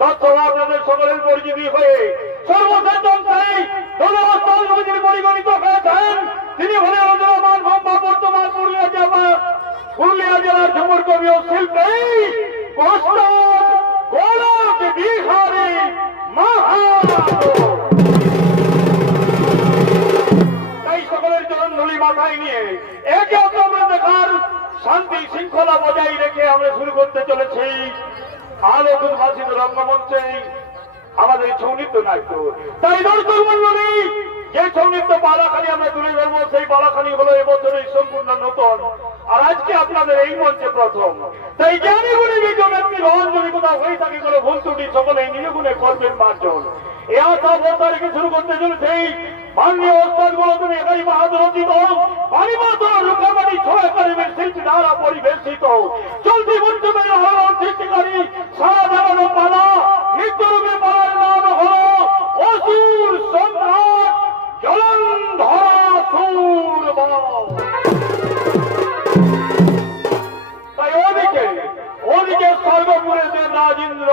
তৎসব আপনাদের সকলের পরিচিতি হয়ে সর্বসাধারণ সেই দলবস্থার পরিগণিত হয়েছেন। তিনি হলেন অজরমান ভম্বা বর্তমান পুরুলিয়া জেলার ঝুমুর কবি ও শিল্পী গোলক বিহারী মাহাতো। তাই সকলের জলন্ধলি মাথায় নিয়ে একে অপরের দেখার শান্তি শৃঙ্খলা বজায় রেখে আমরা শুরু করতে চলেছি আলোক উদ্ভাসিত রঙ্গমঞ্চে আমাদের ছৌ নৃত্য নাট্য। তাই দর্শক মন্ডলী, যে ছৌ নৃত্য বালাখানি আমরা তুলে ধরবো সেই বালাখানি হলো এবছরের সম্পূর্ণ নতুন, আর আজকে আপনাদের এই মঞ্চে প্রথম। তাই জ্ঞানী গুণী বিজ্ঞ ব্যক্তি রহন যদি কোথাও হয়ে থাকে কোনো ভুল ত্রুটি সকলে নিজ গুণে করবেন মার্জন। এ আশা ভরসা রেখে শুরু করতে চলেছে মাননীয় ওস্তাদ গৌতম একাই বাহাদুর রচিত বাড়িমাতর রূপামাটি ছয় করিবের শিল্পী দ্বারা পরিবেশিত চলতি মঞ্চমের হরণ সৃষ্টিকারী সারা জাগানো পালা নৃত্যরূপে পালার নাম হল অসুর সম্রাট জলন্ধরা সূর্য। তাই ওদিকে সর্বপুরের দেবরাজ ইন্দ্র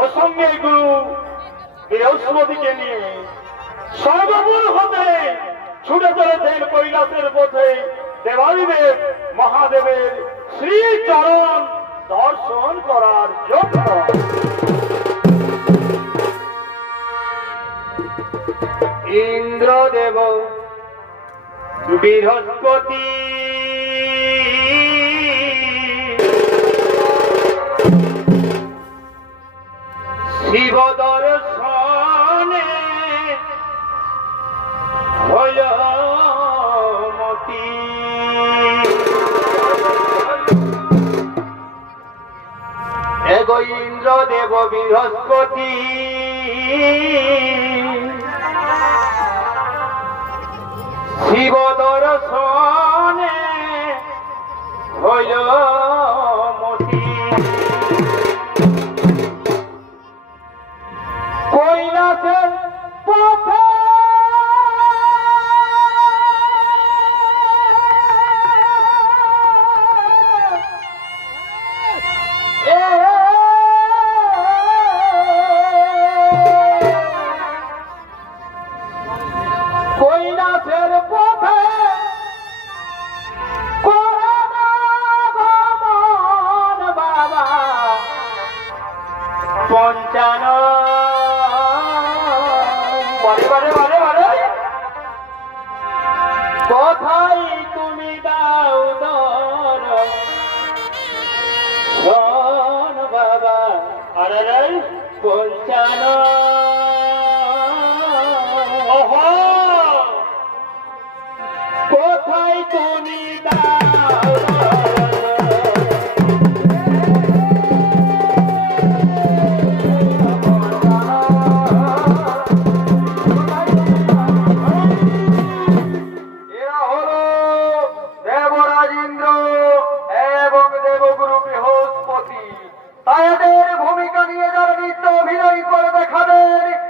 ও সঙ্গে গুরু বৃহস্পতিকে নিয়ে সর্বপুর হতে ছুটে চলেছেন কৈলাসের পথে দেবাদিদেব মহাদেবের শ্রীচরণ দর্শন করার জন্য। ইন্দ্রদেব বৃহস্পতি শিব দর্শনে মতি এগো ইন্দ্রদেব বৃহস্পতি শিব দর্শনে মতি কৈলাসের পথে কোথায় তুমি দাও দর্শন বাবা আরে পঞ্চানো কোথায় তুমি দাও তাদের ভূমিকা নিয়ে যারা নৃত্য অভিনয় করে দেখাবেন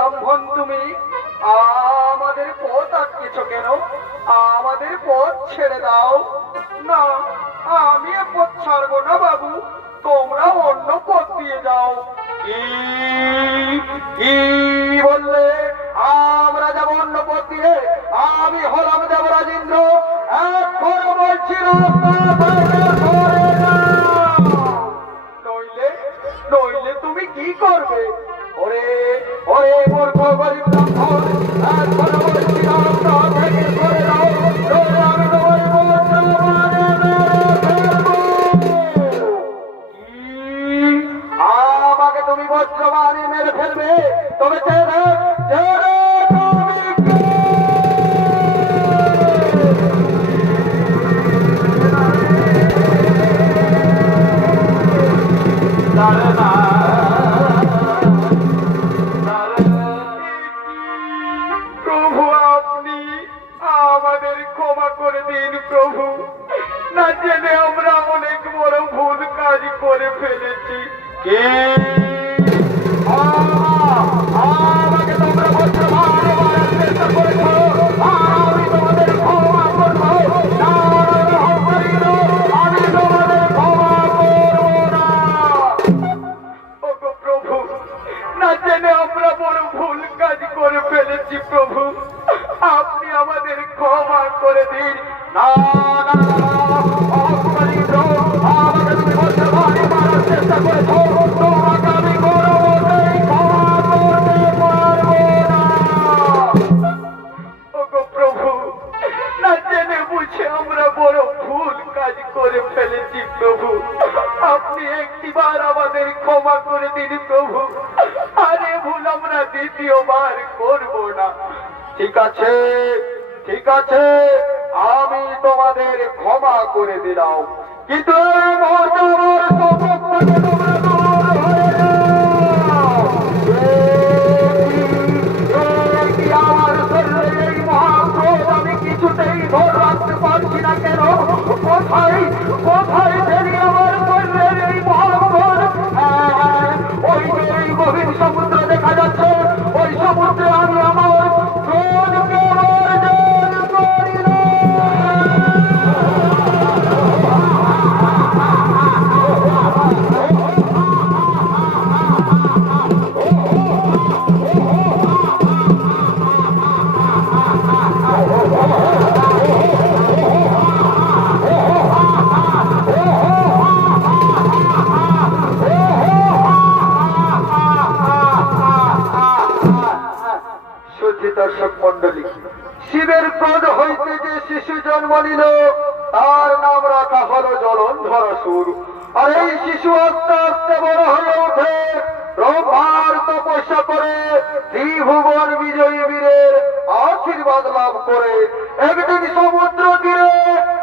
ব্রাহ্মণ তুমি আমাদের পথ আটকেছ কেন? আমাদের পথ ছেড়ে দাও। না, আমি এ পথ ছাড়বো না বাবু, তোমরা অন্য পথ দিয়ে যাও। কি কি বললে? আমরা যাবো অন্য পথ দিয়ে? আমি হলাম দেবরাজেন্দ্র, এখন বলছি রাস্তা থেকে সরে যাও। নইলে নইলে তুমি কি করবে? ওরে ওরে মূর্খ গরিব ব্রাহ্মণ, এখন বলছি রাস্তা থেকে সরে যাও, নইলে আমি তোমার বজ্রবাণে মেরে ফেলবো। কি? আমাকে তুমি বজ্রবাণে মেরে ফেলবে? তবে ছেড়ে ছেড়ে তুমি কে? প্রভু, আপনি আমাদের ক্ষমা করে দিন প্রভু, না জেনে আমরা অনেক বড় ভুল কাজ করে ফেলেছি। কে? আমাকে তোমরা বজ্রবাণে মারার চেষ্টা করেছ, আর আমি তোমাদের ক্ষমা করবো না। আমি তোমাদের ক্ষমা করবো না। ওগো প্রভু, না জেনে আমরা বড় ভুল কাজ করে ফেলেছি প্রভু, আপনি আমাদের ক্ষমা করে দিন। না না আমাকে তুমি বজ্রবাণে মারার চেষ্টা করেছ, তোমাকে আমি কোনোমতেই ক্ষমা করতে পারবো না। ওগো প্রভু, না জেনে বুঝে আমরা বড় ভুল কাজ করে ফেলেছি প্রভু, আপনি একটিবার আমাদের ক্ষমা করে দিন প্রভু, আরে ভুল আমরা দ্বিতীয়বার করব না। ঠিক আছে ঠিক আছে, আমি তোমাদের ক্ষমা করে দিলাম, কিন্তু এই মুহূর্তে আমার সম্মুখ থেকে তোমরা দূর হয়ে যাও। কি আমার শরীরের এই মহাক্রোধ আমি কিছুতেই ধরে রাখতে পারছি না কেন? কোথায় কোথায় ফেলি আমার শরীরের এই মহাক্রোধ? ওই যে ওই গভীর সমুদ্র দেখা যাচ্ছে, ওই সমুদ্রে আমি আমার ক্রোধকে অর্জন করিলাম। দর্শক মন্ডলী, শিবের ক্রোধ হইতে যে শিশু জন্ম নিল তার নাম রাখা হলো জলন্ধরাসুর। আর এই শিশু আস্তে আস্তে বড় হয়ে ওঠে, ব্রহ্মার তপস্যা করে ত্রিভুবন বিজয়ী বীরের আশীর্বাদ লাভ করে একদিন সমুদ্র তীরে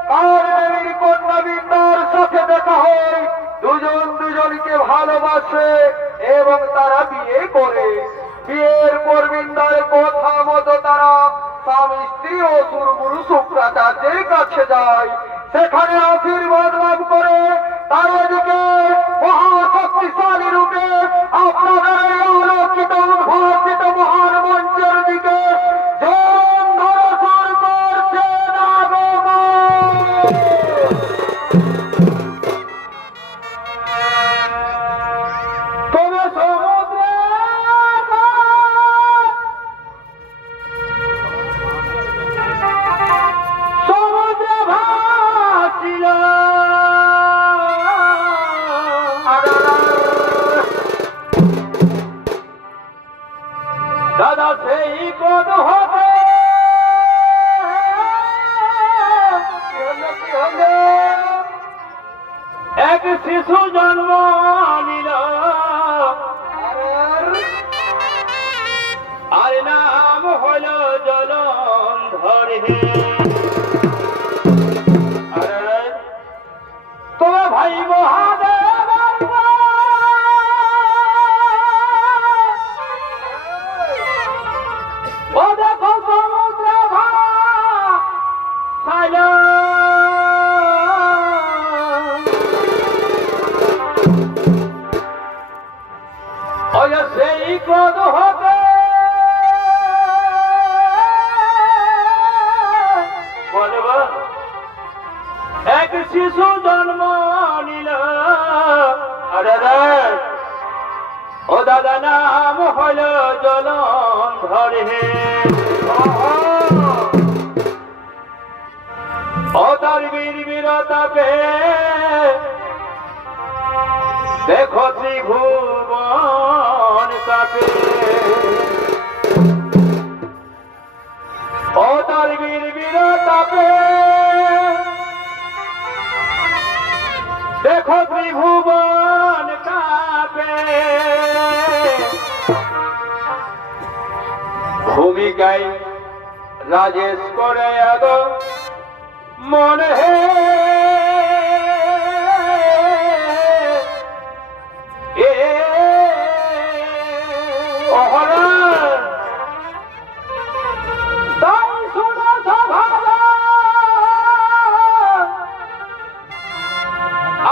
তার দেবীর কন্যা বিন্দার সাথে দেখা হয়। দুজন দুজনকে ভালোবাসে এবং তারা বিয়ে করে। বিয়ের পর বিন্দার কথা মতো তারা স্বামী স্ত্রী অসুর গুরু শুক্রাচার্যের কাছে যায়, সেখানে আশীর্বাদ লাভ করে। তার এদিকে মহাশক্তিশালী রূপে আপনাদের এই আলোকিত উদ্ভাসিত মহান মঞ্চের দিকে জলন্ধরাসুর করছেন আগমন। তবে সমুদ্রে ভাসিল দাদা সেই কোন হবে এক শিশু জন্ম নিল, আর নাম হল জলন্ধর। হে তোমার ভাই মহাদেব ও দেখো সমুদ্র ভাসাইল, সেই ক্রোধ হবে শিশু জন্ম নিল। ও দাদা নাম হল জলন্ধর হে। ও তার বীর বীরতাপে দেখো ত্রিভুবন কাপে। ও তার বীর বীরতাপে দেখো ত্রিভুবন কাপে। ভূমিকায় রাজেশ করে আগ মনে হে।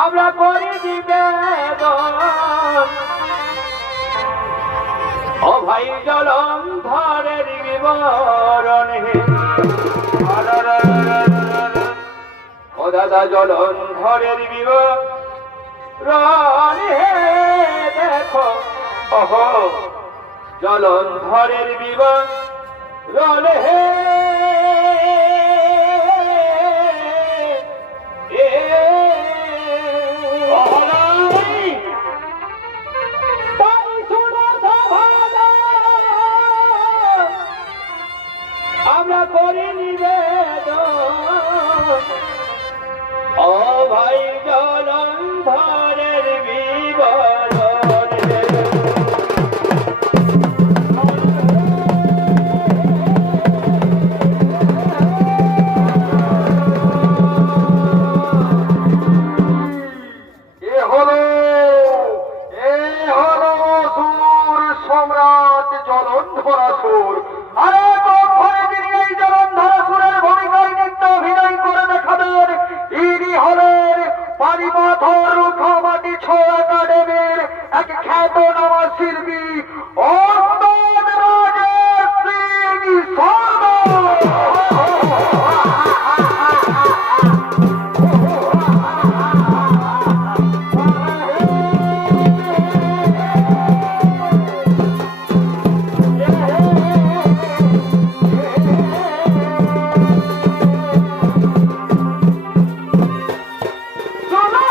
আমরা করি নিবেদন ও ভাই জলন্ধরের বিবরণ হে। ও দাদা জলন্ধরের বিবরণ হে। দেখো ওহ জলন্ধরের বিবরণ হে। আমরা করি নিবেদন ও ভাই জলন্ধরের বিবরণ হে। এ হলো অসুর সম্রাট জলন্ধরাসুর। আরে ঘরে যিনি এই জলন্ধরাসুরের ভূমিকায় নৃত্য অভিনয় করে দেখাবেন, ইনি হলেন পানিপাথর খামাটি ছো একাডেমির এক খ্যাতনামা শিল্পী অন্দন রাজেশ সিং শর্মা। সুনো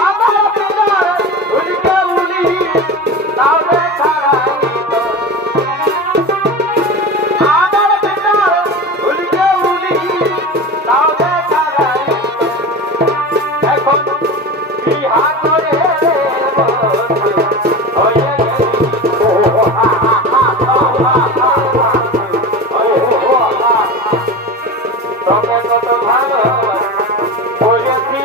আমার পিতার ভুলিকে উলি তাও দেখাই আমার পিতার ভুলিকে উলি তাও দেখাই এখন বিহা করে হয়ে তবে কত ভালো বলেছি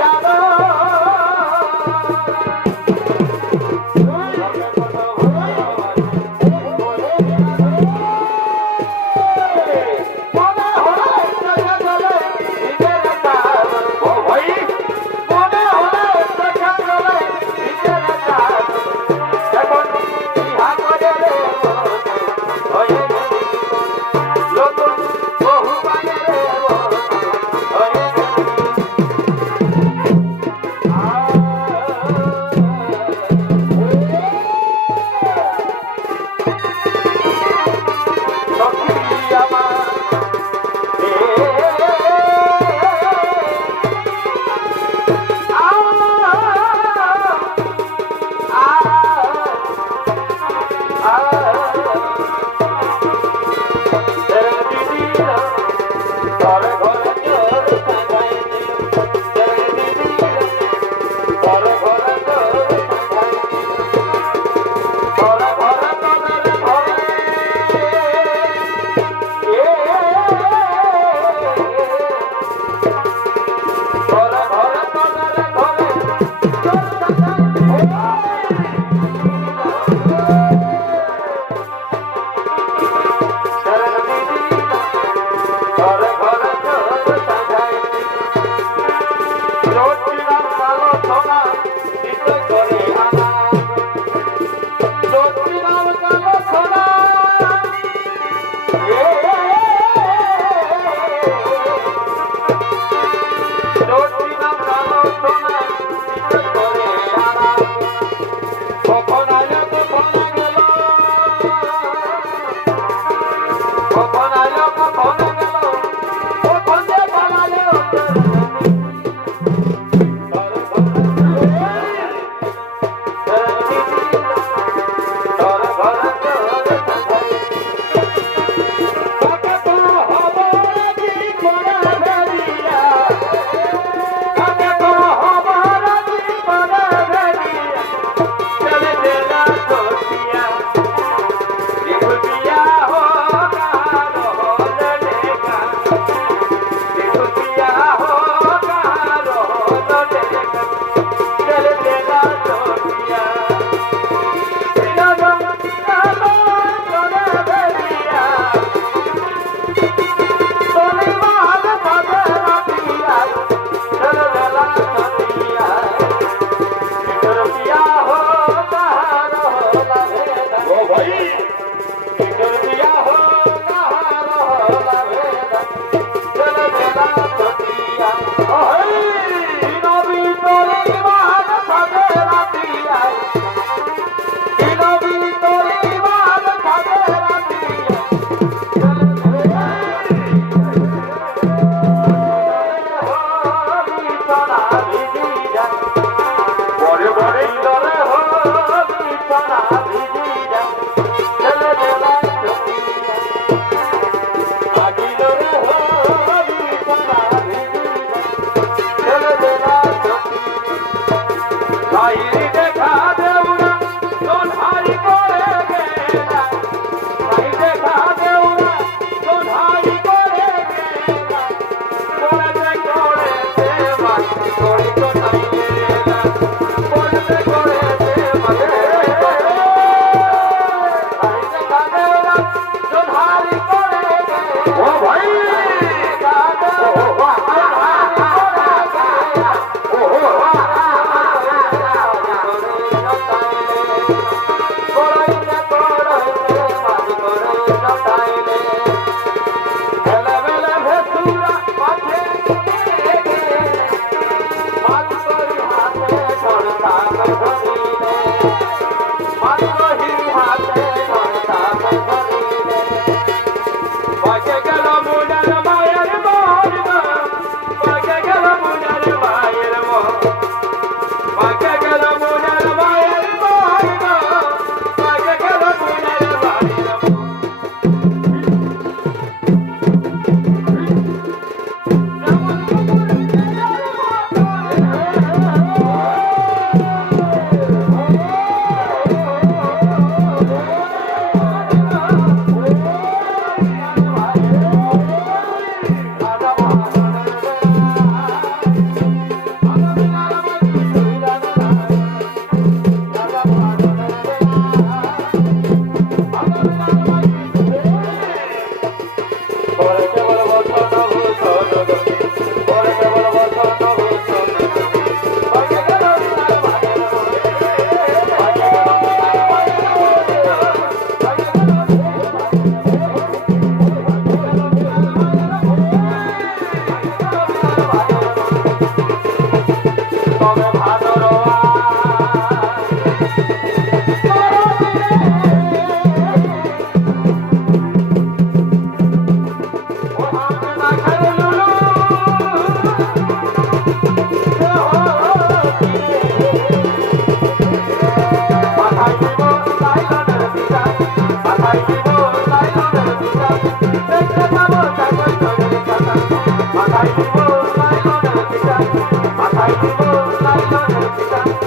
Hare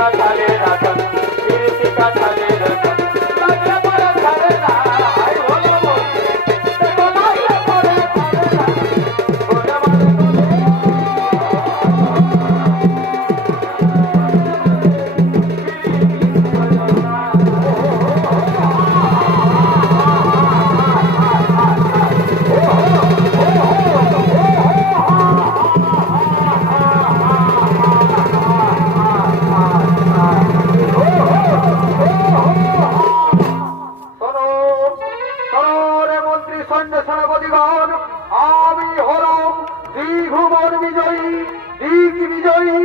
কাঁঠালের রাজা পিরিতি কাঁঠালের রাজা লাগে পরে ছাড়ে না আই হলো বলছে দেখো লাগে পরে ছাড়ে না বলে মানে শোনো শোনো রে মন্ত্রী সৈন্য সেনাপতিগণ, আমি হলাম ত্রিভুবন বিজয়ী, দিক বিজয়ী,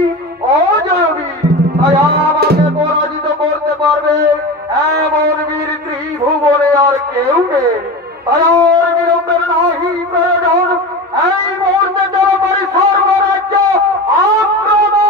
অজয়ী। তাই আমাকে পরাজিত করতে পারবে এমন বীর ত্রিভুবনে আর কেউ নেই। তাই আর বিলম্বের নাহি প্রয়োজন, এই মুহূর্তে চলো পারি সর্বরাজ্য আক্রমণ।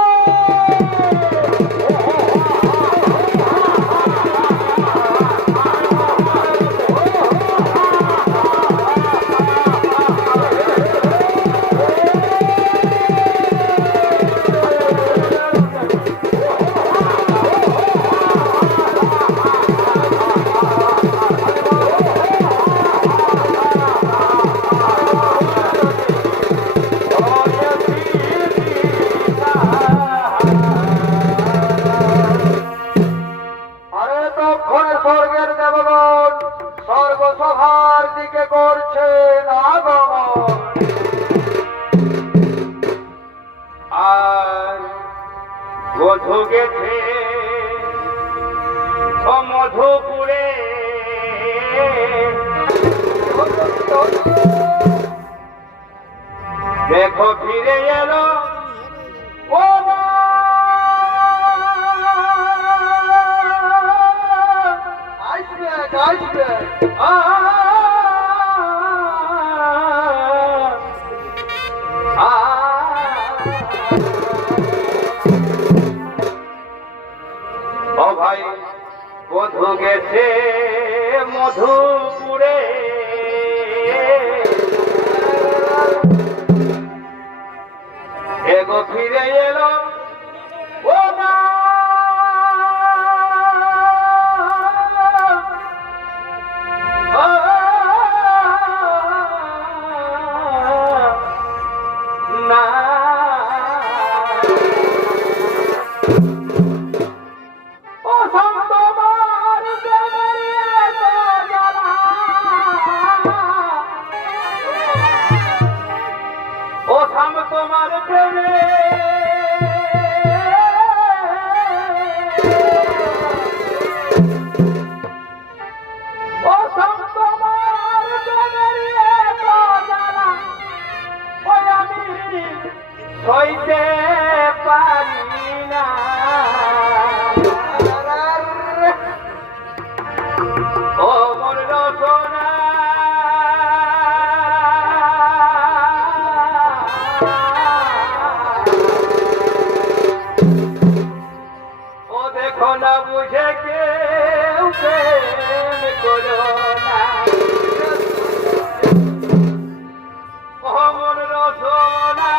আরে তখন স্বর্গের দেবগণ স্বর্গসভার দিকে করছে আগমন। আর বধূ গেছে ও মধুপুরে দেখো ফিরে এলো ও মা। আসবে আসবে ও ভাই বধূ গেছে মধুপুরে এগো ফিরে এলো ও না। না ও সম্ভবার দেবরিয়া তো জানা ও থাম তোমার প্রেমে ও থাম তোমার প্রেমে তো জানা ওই আমি সইতে পারি না। ও মোর রচনা ও দেখো না বুঝে কেউ প্রেম করো না। ও মোর রচনা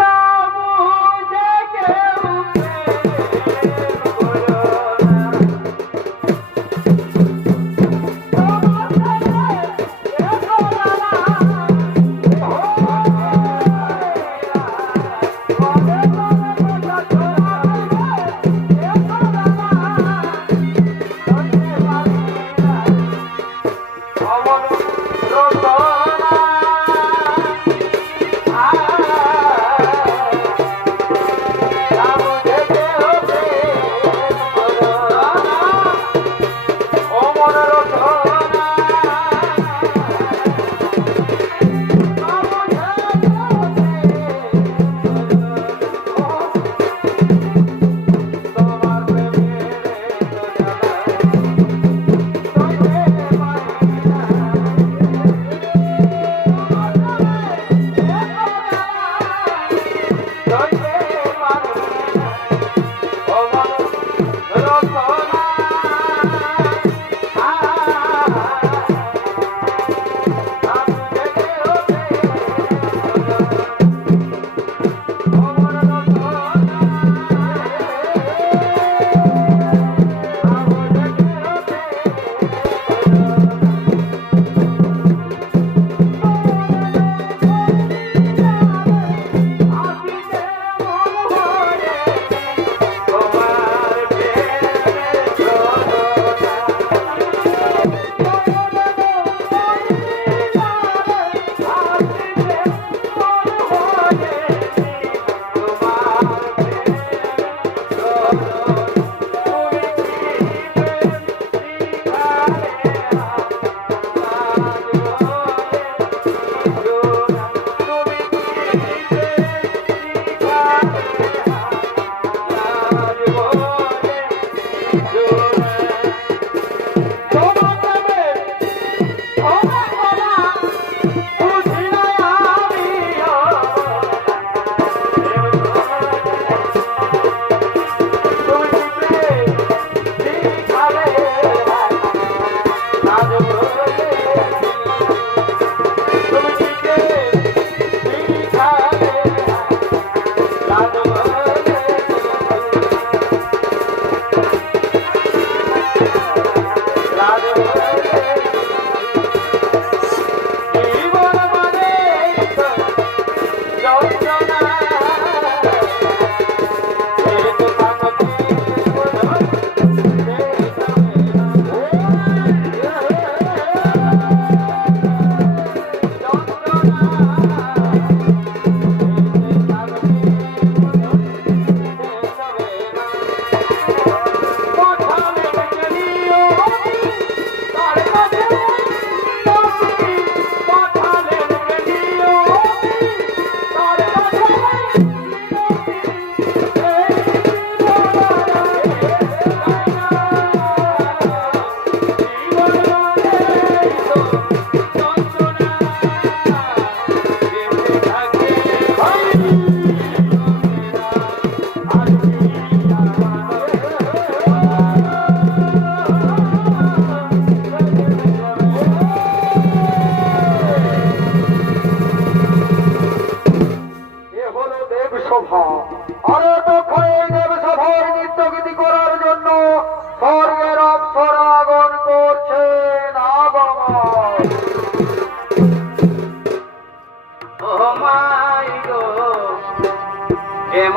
না বুঝে কেউ প্রেম করো না।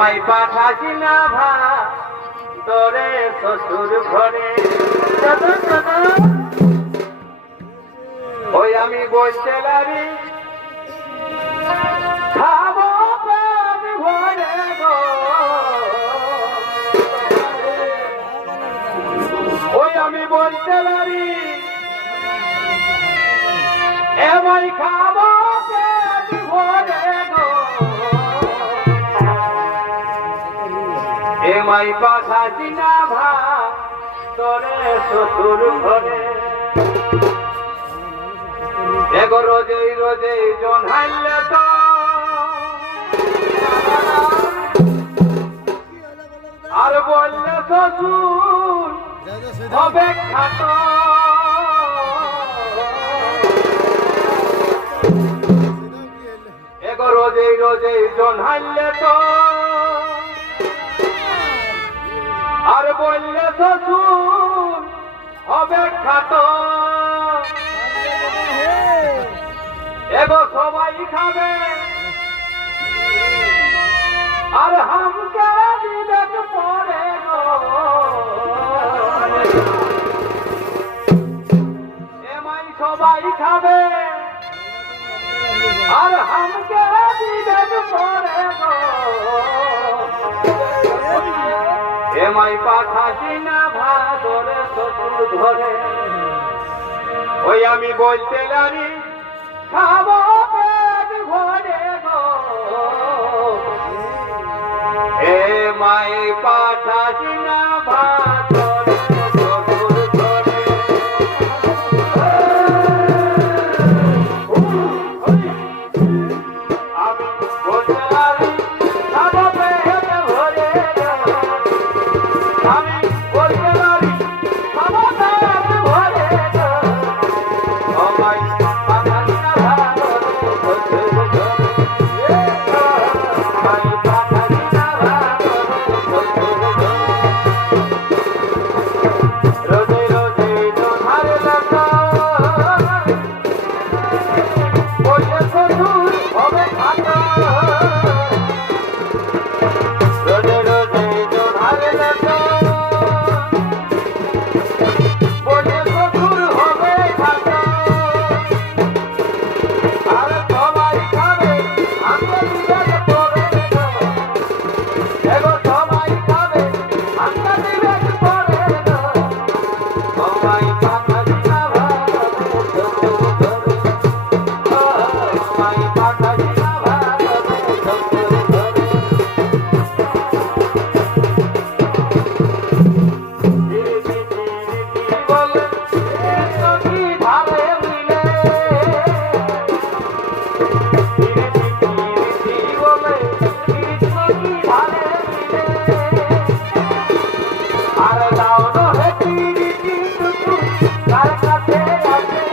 এমাই পাঠাছি না ভা তোরে শ্বশুর ঘরে ওই আমি বলতে লারি খাবো পেট ভরে গো ওই আমি বলতে লারি এমাই খাবো পেট ভরে গো এমাই পাঠাছি না ভা তোরে শ্বশুর ঘরে এগো রোজেই রোজেই জোনাইলে তো আর বললে শ্বশুর হবে খাত এগো রোজেই রোজেই জোনাইলে তো আর বললে শ্বশুর হবে খাত এগো সবাই খাবে আর হামকে বিবেক পড়ে গো এমাই সবাই খাবে আর হামকে বিবেক পড়ে গো এমাই পাঠাছি না ভাদরে শ্বশুর ধরে ওই আমি বলতে লারি খাবো পেট ভরে গো এমাই পাঠাছি না ভাদরে শ্বশুর ধরে আমি বলতে লারি খাবো পেট ভরে গো আমি বলতে পারি খাবো পেট ভরে গো আমায় পাঠাছি না ভাদরে শ্বশুর ঘরে আমায় পাঠাছি না ভাদরে শ্বশুর ঘরে রোজে রোজে তোমার লাগা বলে শ্বশুর হবে খাতা রোজে রোজে তোমার লাগা বলে শ্বশুর হবে খাতা আর সবাই খাবে আমি বিবেক পড়ে গো এগো সবাই খাবে আমি বিবেক পড়ে গো সবাই পাঠাছি না ভাদরে শ্বশুর ঘরে সবাই পাঠাছি না ভাদরে শ্বশুর ঘরে বলে কি ভাবে মিলে বলে কি ভাবে মিলে আর দাও নহে পিরিতি টুকু কার কাছে আছে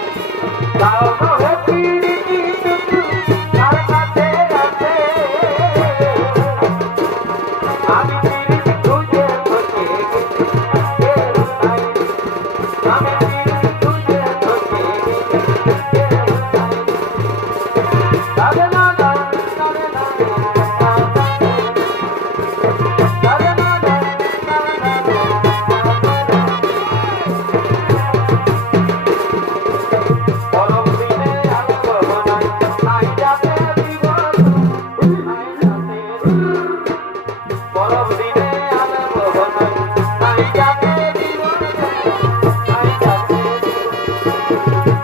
দাও নহে পিরিতি টুকু কার কাছে আছে আমি পিরিতি খুঁজে খুঁজে আমি পিরিতি খুঁজে খুঁজে দাদা না দাদা না দাদা না পরম দিনে আসবো নাই যাতে দিব নাই যাতে পরম দিনে আসবো নাই যাতে দিব নাই যাতে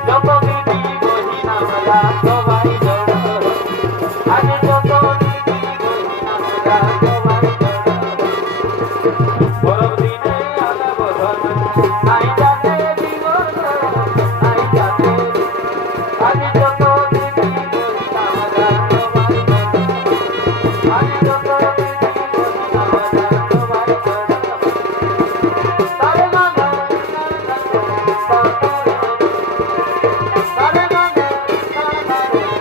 যত দিদি গহিনা মেলা সবাই জড় আগে যত দিদি গহিনা মেলা সবাই জড় পরম দিনে আসবো নাই যাতে দিব নাই যাতে আগে যত দিদি গহিনা মেলা সবাই জড় আগে যত দিদি গহিনা মেলা সবাই জড় তারে না না তারে না না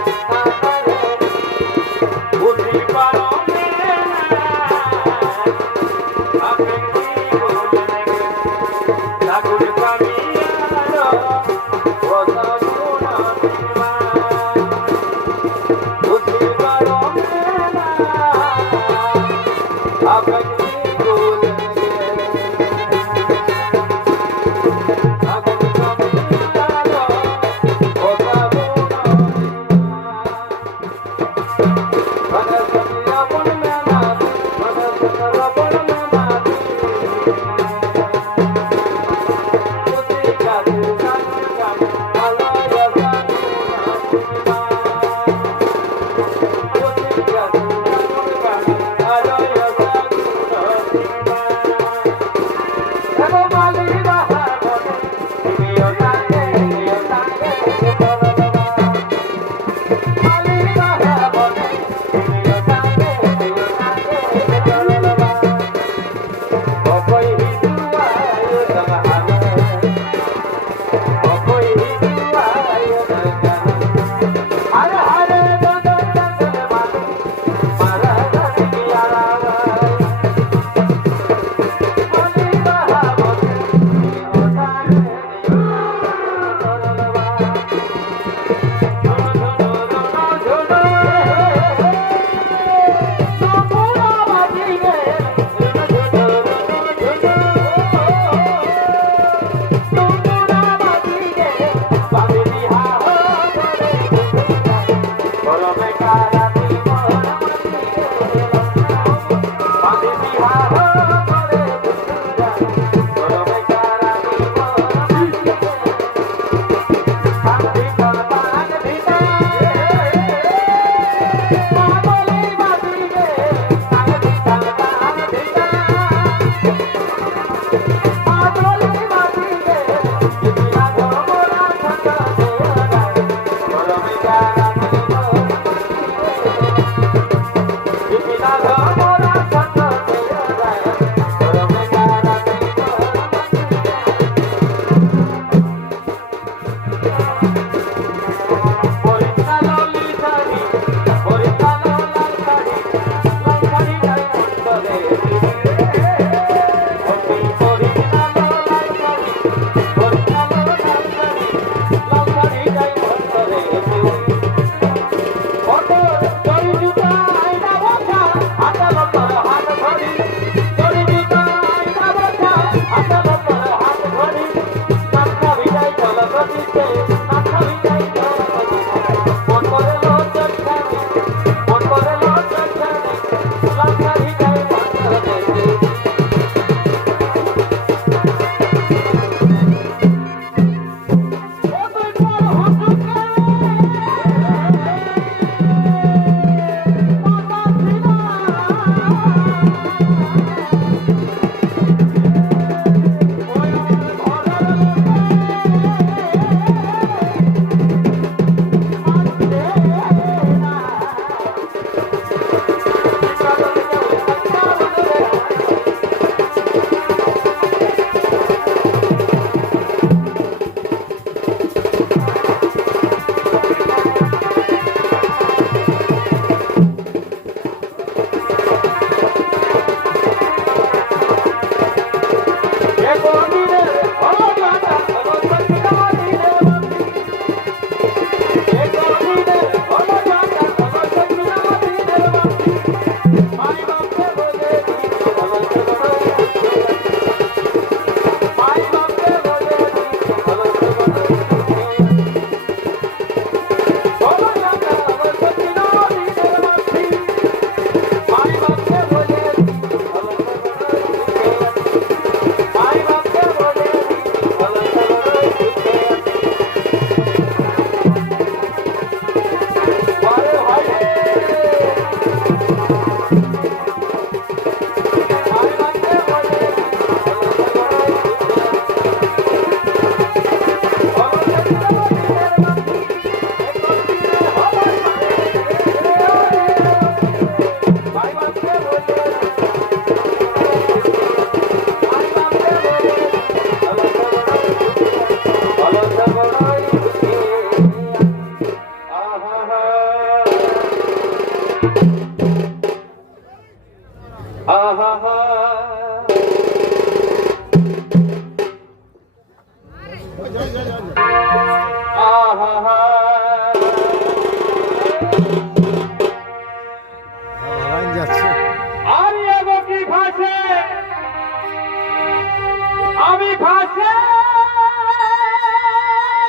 আমি ভাসে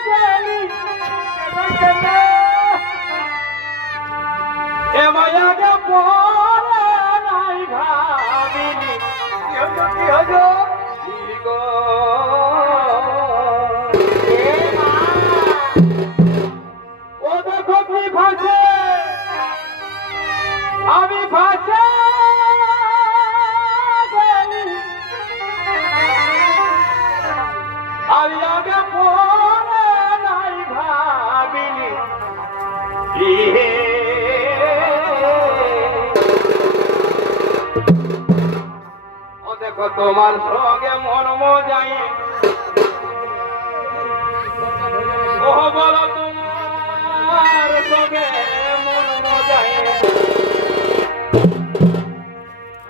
গেলি এ মায়াকে পরে নাই ভাবিনি কি হলো ও দেখো কি ভাসে আমি ভাসে গেলি আমি আগে পরে নাই ভাবিনি ও দেখো তোমার সঙ্গে মন মজাই ও বলো তোমার সঙ্গে মন মজাই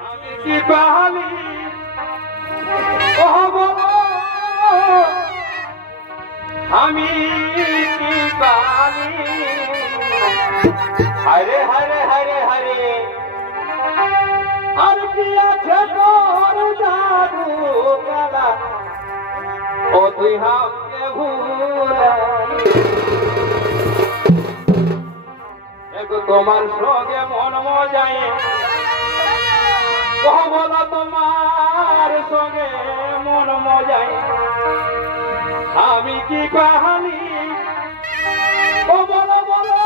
আমি কি পাহালি ও বলো আমি কি পাহালি হরে হরে হরে হরে আর কি আছে তোর জাদু কালা ও তুই হামকে ভুলা তোমার সঙ্গে মন মজাই ও বলো তোমার সঙ্গে মন মজাই আমি কি কাহানি ও বলো বলো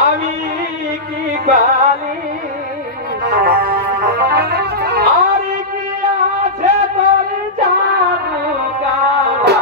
আমি কি কাহানি আর কি আছে তোর জাদু কালা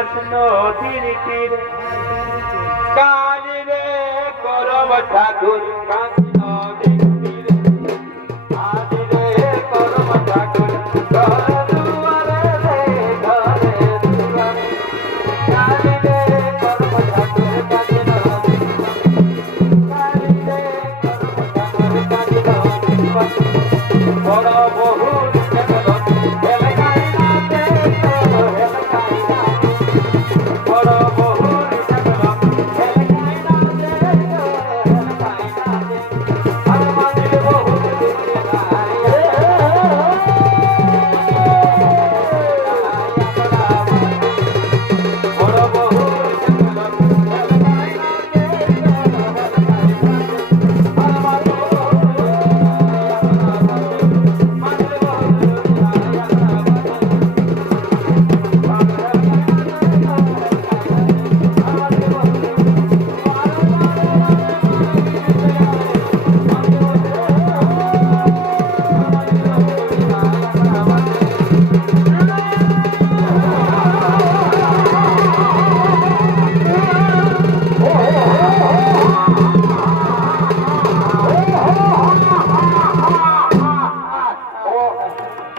মাছ নদীর তীরে কালি রে করম ঠাকুর কাঁচ নদীর তীরে কালি রে করম ঠাকুর ঘরে দুয়ারে রে ঘরে দুয়ারে কালি রে করম ঠাকুর কাঁচ নদীর কালি রে করম ঠাকুর কাঁচ নদীর বড় বহুল এলাকায় নাচে এলাকায় বড় বহুল এলাকায় নাচে এলাকায় নাচে আর মাঝে বহুল বড় বহুল এলাকায় নাচে আর মাঝে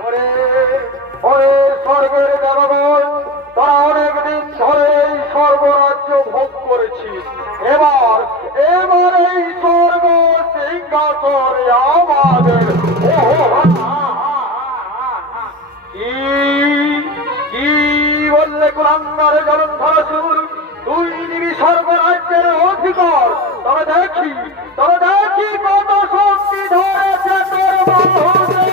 ওরে ওরে স্বর্গের দেবগণ, তারা অনেকদিন ধরে এই স্বর্গরাজ্য ভোগ করেছিস। এবার এবার এই স্বর্গ সিংহাসনে আমাদের। কি কি বললে কুলাঙ্গার জলন্ধরাসুর, তুই নিবি স্বর্গরাজ্যের অধিকার? তবে দেখি কত শক্তি ধরেছে তোর বাহুতে।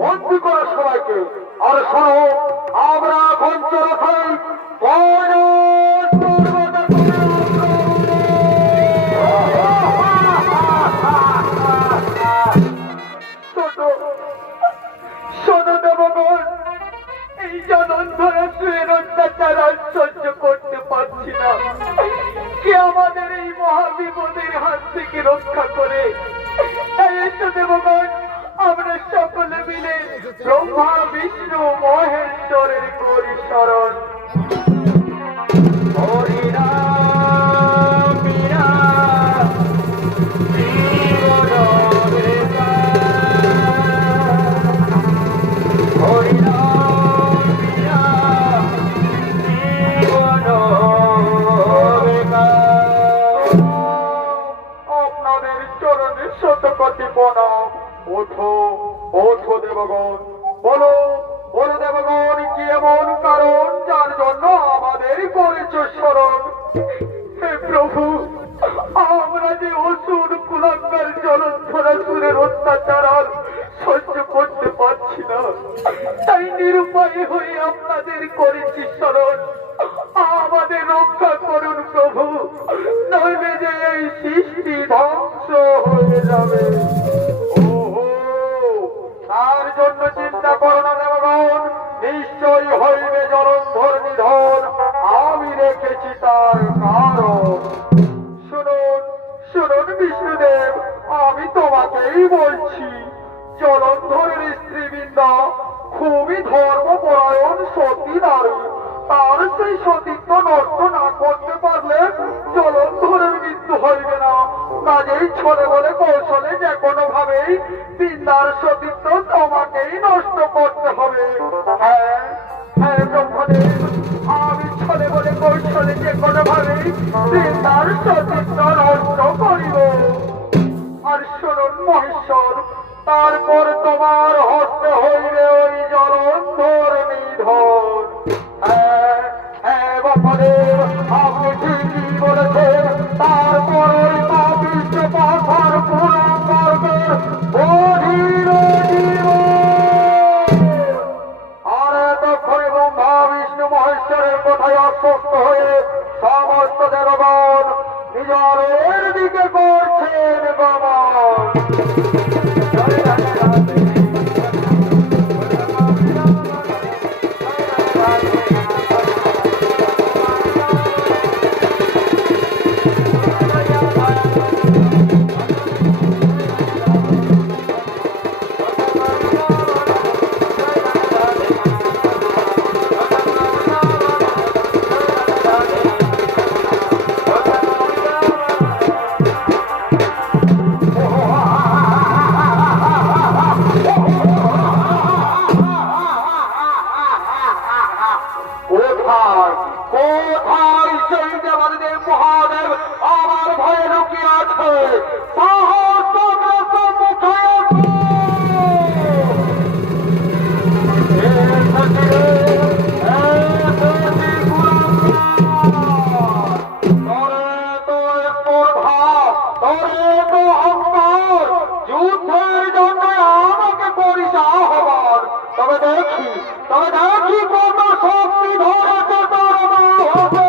বন্দি করো সবাইকে। আর শোনো, আমরা এখন চলেছি শোনো দেবগণ, এই জলন্ধরাসুরের অত্যাচার আর সহ্য করতে পারছি না। কে আমাদের এই মহাবিপদের হাত থেকে রক্ষা করে। তাই এসো দেবগণ, আমরা সকলে মিলে ব্রহ্মা বিষ্ণু মহেশ্বরের করি শরণ। হরি রাম রাম জীবন বেদা, হরি রাম রাম জীবন বেদা। আপনাদের চরণে শতকোটি প্রণাম। ওঠো ওঠো দেবগণ, বলো বলো দেবগণ, কি এমন কারণ যার জন্য আমাদের করেছ স্মরণ? হে প্রভু, আমরা যে অসুর কুলাঙ্গার জলন্ধরাসুরের অত্যাচার আর সহ্য করতে পারছি না, তাই নিরুপায় হয়ে আপনাদের করেছি স্মরণ। আমাদের রক্ষা করুন প্রভু, নইলে যে এই সৃষ্টি ধ্বংস হয়ে যাবে। তার জন্য চিন্তা করো না দেবগণ, নিশ্চয়ই হইবে জলন্ধর নিধন। আমি রেখেছি তার কারণ। শুনুন শুনুন বিষ্ণুদেব, আমি তোমাকেই বলছি। জলন্ধরের স্ত্রীবৃন্দা খুবই ধর্মপরায়ণ সতী নারী। তার সেই সতীত্ব নষ্ট না করতে পারলে জলন্ধরের মৃত্যু হইবে না। কাজেই ছলে বলে কৌশলে যে কোনো ভাবেই বৃন্দার সতীত্ব তোমাকেই নষ্ট করতে হবে। হ্যাঁ হ্যাঁ ব্রহ্মদেব, আমি ছলে বলে কৌশলে যে কোনো ভাবেই বৃন্দার সতীত্ব নষ্ট করিব। আর শুনুন মহেশ্বর, তারপর তোমার হস্তে হইবে ওই জলন্ধর নিধন। হ্যাঁ হ্যাঁ ব্রহ্মদেব, আপনি ঠিকই বলেছেন। তারপর ওই পাপিষ্ঠ পাথর আশ্বস্ত হয়ে সমস্ত দেবগণ নিজের দিকে করছেন গমন। কোথায় কোথায় সেই দেবাদিদেব মহাদেব আমার ভয়ে লুকিয়ে আছে? সাহস অগ্রসর মুখে আসো। এসেছি রে, এসেছি কুলাঙ্গার। তোরে তো একটু ভাব, তোরে তো অহংকার, যুদ্ধের জন্য আমাকে করিস আহ্বান। তবে দেখি কত শক্তি ধরেছে তোর মধ্যে।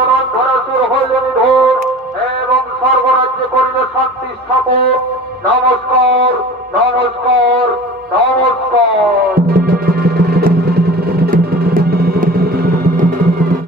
জলন্ধরাসুর হইল নিধন এবং সর্বরাজ্যে করিল শান্তি স্থাপন। নমস্কার, নমস্কার, নমস্কার।